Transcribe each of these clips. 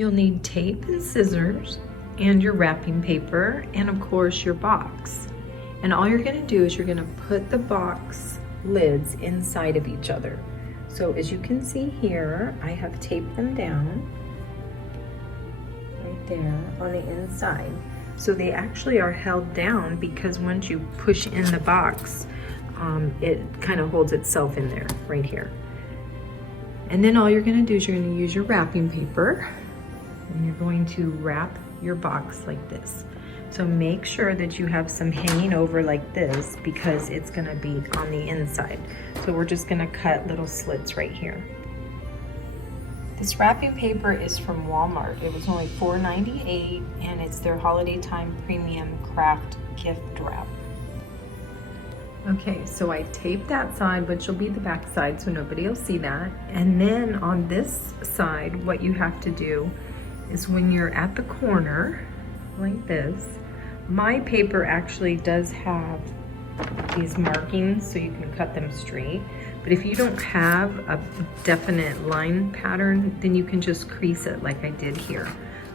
You'll need tape and scissors and your wrapping paper and of course your box. And all you're gonna do is you're gonna put the box lids inside of each other. So as you can see here, I have taped them down right there on the inside. So they actually are held down because once you push in the box, it kind of holds itself in there, right here. And then all you're gonna do is you're gonna use your wrapping paper and you're going to wrap your box like this. So make sure that you have some hanging over like this because it's gonna be on the inside. So we're just gonna cut little slits right here. This wrapping paper is from Walmart. It was only $4.98 and it's their holiday time premium craft gift wrap. Okay, so I taped that side, which will be the back side, so nobody will see that. And then on this side, what you have to do is when you're at the corner, like this, my paper actually does have these markings so you can cut them straight. But if you don't have a definite line pattern, then you can just crease it like I did here.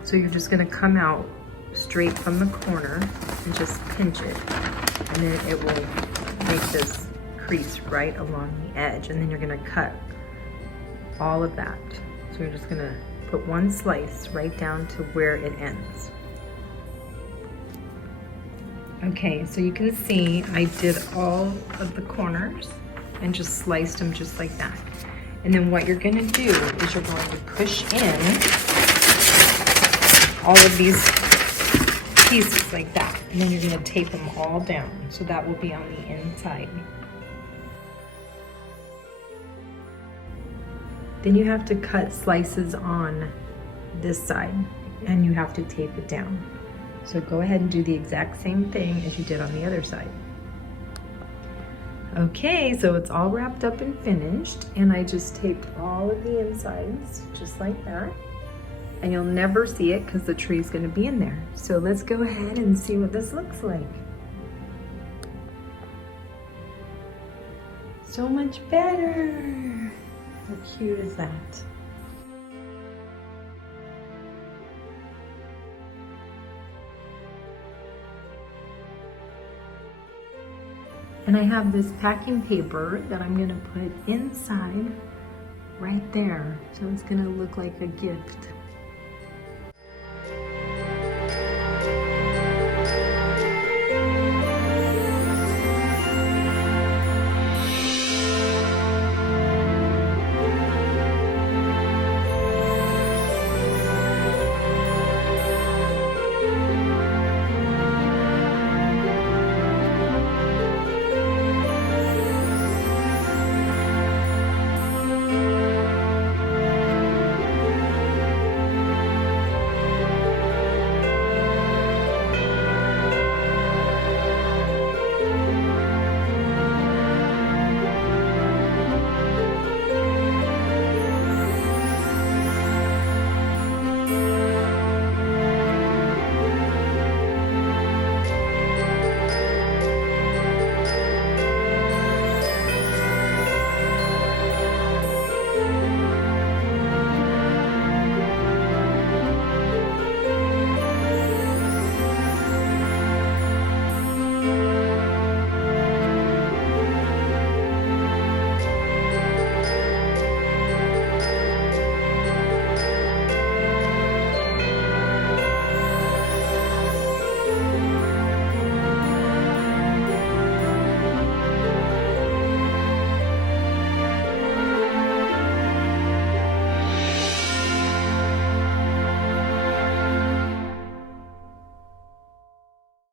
So you're just gonna come out straight from the corner and just pinch it. And then it will make this crease right along the edge. And then you're gonna cut all of that. So you're just gonna put one slice right down to where it ends. Okay, so you can see I did all of the corners and just sliced them just like that. And then what you're gonna do is you're going to push in all of these pieces like that. And then you're gonna tape them all down. So that will be on the inside. Then you have to cut slices on this side and you have to tape it down. So go ahead and do the exact same thing as you did on the other side. Okay, so it's all wrapped up and finished, and I just taped all of the insides just like that. And you'll never see it because the tree's gonna be in there. So let's go ahead and see what this looks like. So much better. How cute is that? And I have this packing paper that I'm gonna put inside right there. So it's gonna look like a gift.